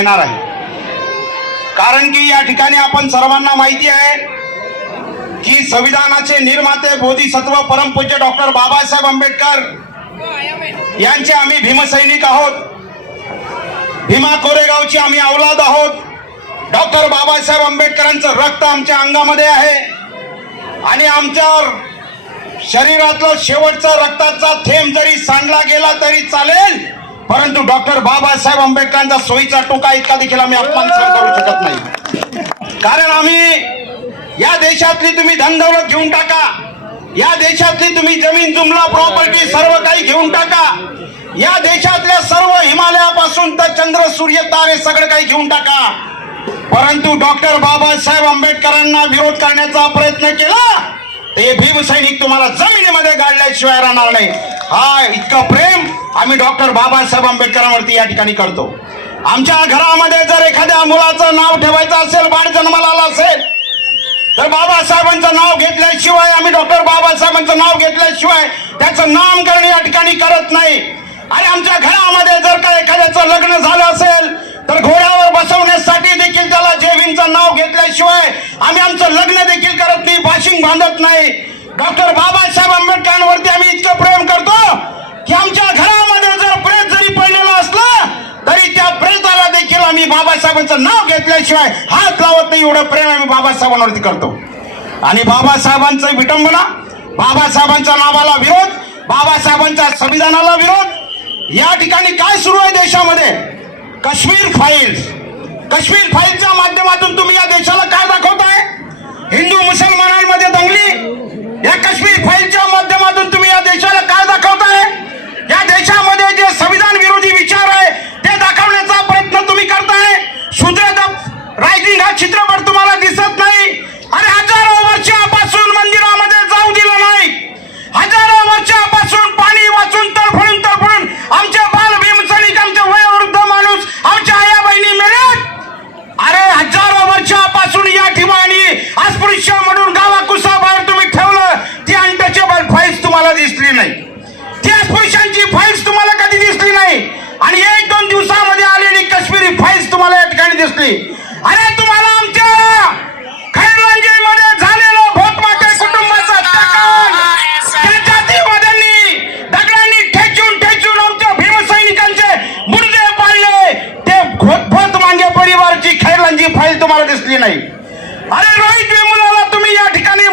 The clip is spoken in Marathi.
येणार आहे. कारण की या ठिकाणी आपण सर्वांना माहिती आहे की संविधानाचे निर्माते बोधिसत्व परमपूज्य डॉक्टर बाबासाहेब आंबेडकर यांचे आम्ही भीमसैनिक आहोत. भीमा कोरेगावची आम्ही अवलाद आहोत. डॉक्टर बाबासाहेब आंबेडकरांचं रक्त आमच्या अंगामध्ये आहे. आणि आमच्या शरीरातलं शेवटचा रक्ताचा थेंब जरी सांडला गेला तरी चालेल. परंतु डॉक्टर बाबासाहेब आंबेडकरांचा सोयीचा टोका इतका देखील आम्ही अपमान सहन करू शकत नाही. कारण आम्ही या देशातली तुम्ही धनदौलत घेऊन टाका. या देशातली तुम्ही जमीन जुमला प्रॉपर्टी सर्व काही घेऊन टाका. या देशातल्या सर्व हिमालयापासून तर चंद्र सूर्य तारे सगळं काही घेऊन टाका. परंतु डॉक्टर बाबासाहेब आंबेडकरांना विरोध करण्याचा प्रयत्न केला ते भीमसैनिक तुम्हाला जमिनीमध्ये गाडल्याशिवाय राहणार नाही. हा इतकं प्रेम आम्ही डॉक्टर बाबासाहेब आंबेडकरांवरती या ठिकाणी करतो. आमच्या घरामध्ये जर एखाद्या मुलाचं नाव ठेवायचं असेल बाळ जन्माला आला असेल तर बाबासाहेबांचं नाव घेतल्याशिवाय आम्ही डॉक्टर बाबासाहेबांचं नाव घेतल्याशिवाय त्याचं नामकरण या ठिकाणी करत नाही. आणि आमच्या घरामध्ये जर का एखाद्याचं लग्न झालं असेल तर घोड्यावर बसवण्यासाठी देखील त्याला जेवींचं नाव घेतल्याशिवाय आम्ही आमचं लग्न देखील करत नाही बाशिंग बांधत नाही. डॉक्टर बाबासाहेब आंबेडकरांवरती आम्ही इतकं प्रेम करतो की आमच्या घरामध्ये जर प्रेत जरी पडलेलं असलं तरी त्या प्रेताला देखील आम्ही बाबासाहेबांचं नाव घेतल्याशिवाय हात लावत नाही एवढं प्रेम आम्ही बाबासाहेबांवरती करतो. आणि बाबासाहेबांचं विटंबना बाबासाहेबांच्या नावाला विरोध बाबासाहेबांच्या संविधानाला विरोध. या ठिकाणी काय सुरू आहे देशामध्ये? काश्मीर फाईल्स. काश्मीर फाईलच्या माध्यमातून तुम्ही या देशाला काय दाखवताय हिंदू मुसलमानांमध्ये दंगली या काश्मीर फाईलच्या माध्यमातून तुम्ही या देशाला काय दाखवताय या देशामध्ये जे संविधान विरोधी विचार आहे ते दाखवण्याचा प्रयत्न तुम्ही करताय शूद्र रायटिंग हा चित्रपट तुम्हाला दिसत नाही आणि हजारो वर्षापासून मंदिरामध्ये जाऊ दिलं नाही हजारो वर्षापासून पाणी वाचून तडफडून तडफडून आमचे बाल भीमसैनिक आमचे वयोवृद्ध माणूस आमच्या आया बहिणी मेल्यात अरे हजारो वर्षापासून या ठिकाणी अस्पृश्य म्हणून गावा कुसाबाहेर तुम्ही ठेवलं ती अनटचेबल फाईल्स तुम्हाला दिसली नाही पुरुषांची फाईल्स तुम्हाला कधी दिसली नाही. आणि एक दोन दिवसामध्ये आलेली काश्मीरी फाईल्स तुम्हाला या ठिकाणी दिसली. अरे तुम्हाला आमच्या खैरलांजीमध्ये झालेलं भोतमाटे कुटुंबाचं हत्याकांड. त्या जातीवाद्यांनी दगडांनी ठेचून ठेचून आमच्या भीमसैनिकांचे मुर्दे पाडले. ते भोत मांगे परिवारची खैरलांची फाईल तुम्हाला दिसली नाही. अरे रोहित विमुलाला तुम्ही या ठिकाणी